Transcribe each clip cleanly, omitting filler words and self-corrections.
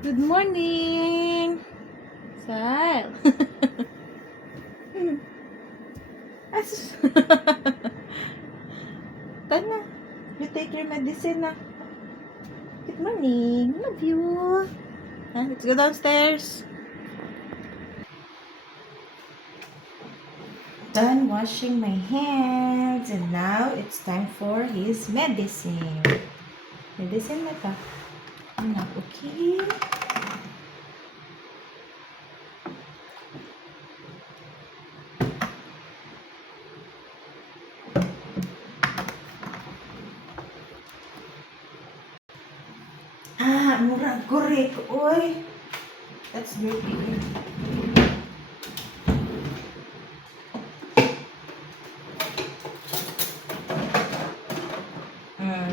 Good morning! Sal! As Tana, you take your medicine na. Good morning. Love you. Let's go downstairs. Done washing my hands and now it's time for his medicine. Medicine na ta. Anak, okay? Murag korek. Oy. That's dirty.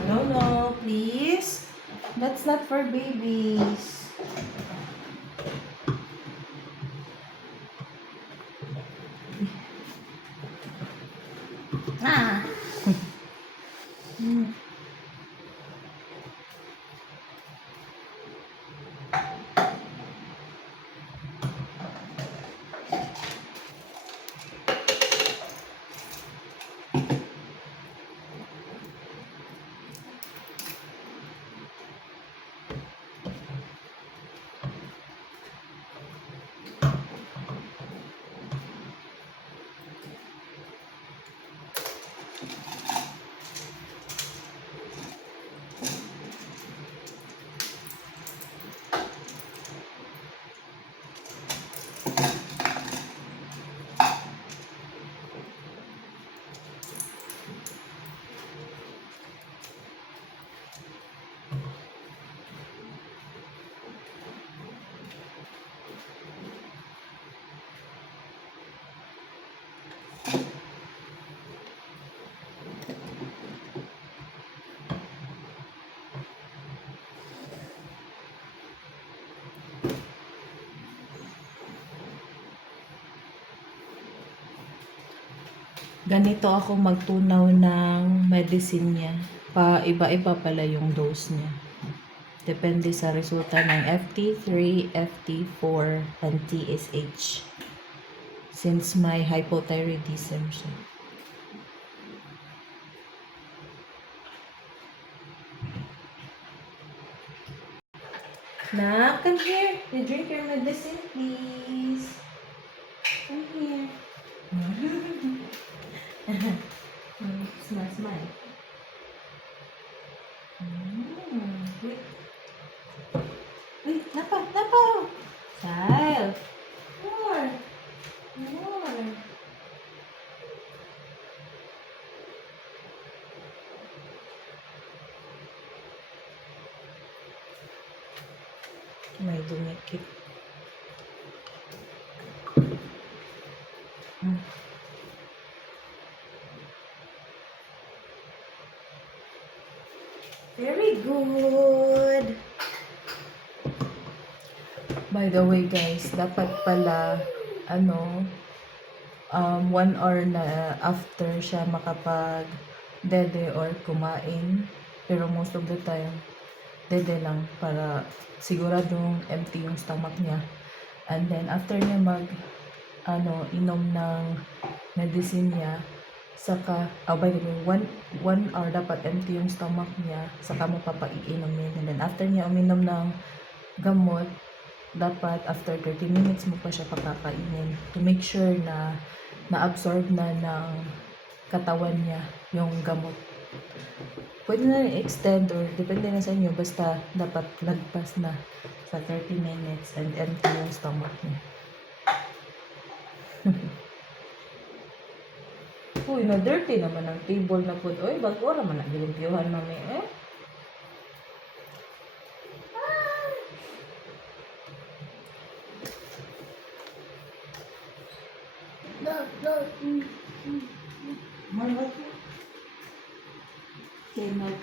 No, please. That's not for babies. Ah. Ganito ako magtunaw ng medicine niya. Iba-iba pala yung dose niya. Depende sa resulta ng FT3, FT4, and TSH. Since may hypothyroidism siya. Na, come here. You drink your medicine, please. Come here. Smile. Wait, napa. Child. More. May dumikit. Very good. By the way guys, dapat pala 1 hour na after siya makapag-dede or kumain. Pero most of the time, dede lang para siguradong empty yung stomach niya. And then after niya inom ng medicine niya, saka, by the way, 1 hour dapat empty yung stomach niya, saka mo papaiinumin. And then after niya uminom ng gamot, dapat after 30 minutes mo pa siya pakakainin to make sure na na-absorb na ng katawan niya yung gamot. Pwede na i-extend or depende na sa inyo, basta dapat lagpas na sa 30 minutes and empty yung stomach niya. Uy, na-dirty naman ang table na po. Uy, bago naman nag-limpyuhan namin Cannot